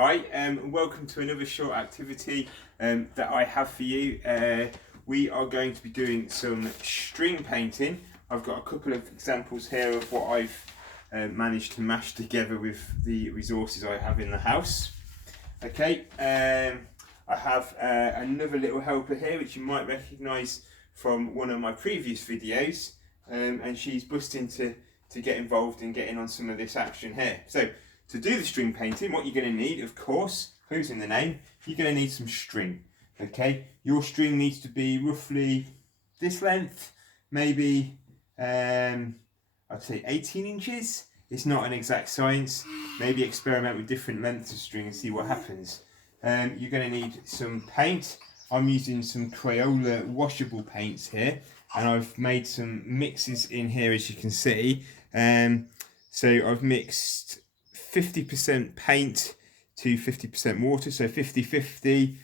Hi, and welcome to another short activity that I have for you. We are going to be doing some string painting. I've got a couple of examples here of what I've managed to mash together with the resources I have in the house. Okay, I have another little helper here which you might recognise from one of my previous videos, and she's busting to get involved in getting on some of this action here. So to do the string painting, what you're going to need, of course, clues in the name, you're going to need some string. Okay, your string needs to be roughly this length, maybe I'd say 18 inches. It's not an exact science. Maybe experiment with different lengths of string and see what happens. You're going to need some paint. I'm using some Crayola washable paints here, and I've made some mixes in here, as you can see. So I've mixed 50% paint to 50% water, so 50-50,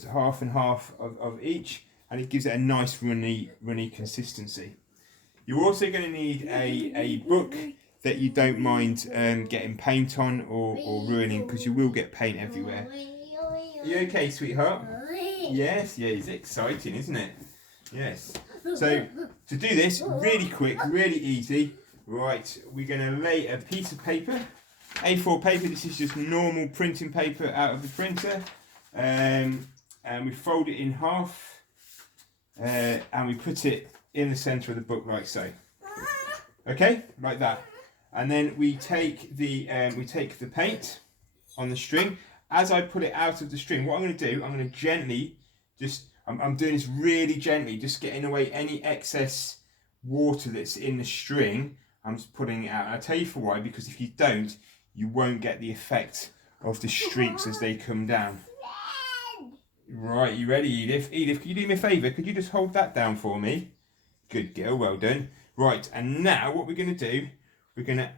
so half and half of each, and it gives it a nice runny consistency. You're also going to need a book that you don't mind getting paint on or ruining, because you will get paint everywhere. Are you okay, sweetheart? Yes, yeah, it's exciting, isn't it? Yes. So to do this, really quick, really easy, right, we're going to lay a piece of paper, A4 paper. This is just normal printing paper out of the printer, and we fold it in half, and we put it in the centre of the book like so. Okay, like that. And then we take the paint on the string. As I put it out of the string, what I'm going to do, I'm going to gently I'm doing this really gently, just getting away any excess water that's in the string. I'm just putting it out. And I'll tell you for why, because if you don't, you won't get the effect of the streaks as they come down. Right, you ready, Edith? Edith, can you do me a favour? Could you just hold that down for me? Good girl, well done. Right, and now what we're going to do, we're going to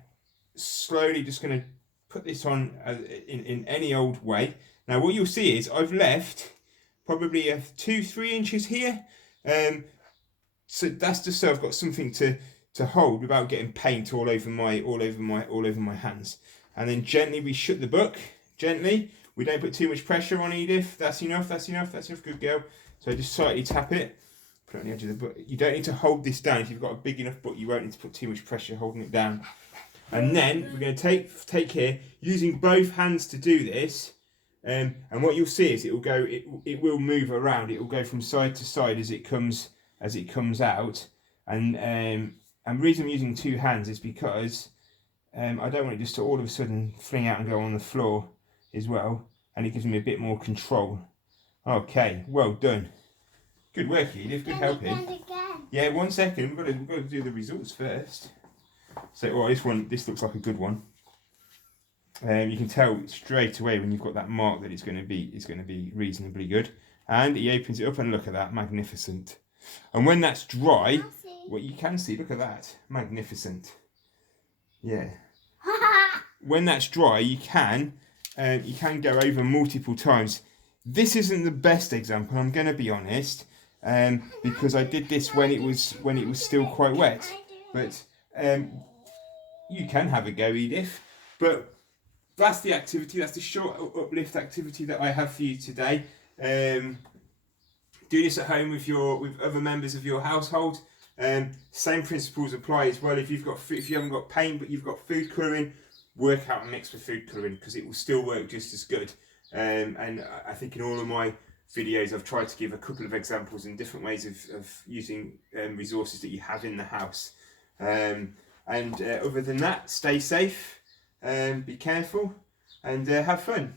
slowly just going to put this on in any old way. Now what you'll see is I've left probably 2-3 inches here. So that's just so I've got something to hold without getting paint all over my hands. And then gently we shut the book, gently. We don't put too much pressure on, Edith. That's enough, good girl. So just slightly tap it, put it on the edge of the book. You don't need to hold this down. If you've got a big enough book, you won't need to put too much pressure holding it down. And then we're going to take here, using both hands to do this. And what you'll see is it will move around. It will go from side to side as it comes out. And the reason I'm using two hands is because I don't want it just to all of a sudden fling out and go on the floor as well. And it gives me a bit more control. Okay, well done. Good work, Edith. Good helping. Yeah, 1 second. We've got to do the results first. So, this looks like a good one. You can tell straight away when you've got that mark that it's going to be reasonably good. And he opens it up and look at that, magnificent. And when that's dry, what you can see, look at that, magnificent. Yeah. When that's dry, you can go over multiple times. This isn't the best example, I'm going to be honest, because I did this when it was still quite wet. But you can have a go, Edith. But that's the activity. That's the short uplift activity that I have for you today. Do this at home with other members of your household. Same principles apply as well. If you haven't got paint but you've got food colouring, work out a mix with food colouring, because it will still work just as good. And I think in all of my videos I've tried to give a couple of examples and different ways of using resources that you have in the house. Other than that, stay safe, be careful, and have fun.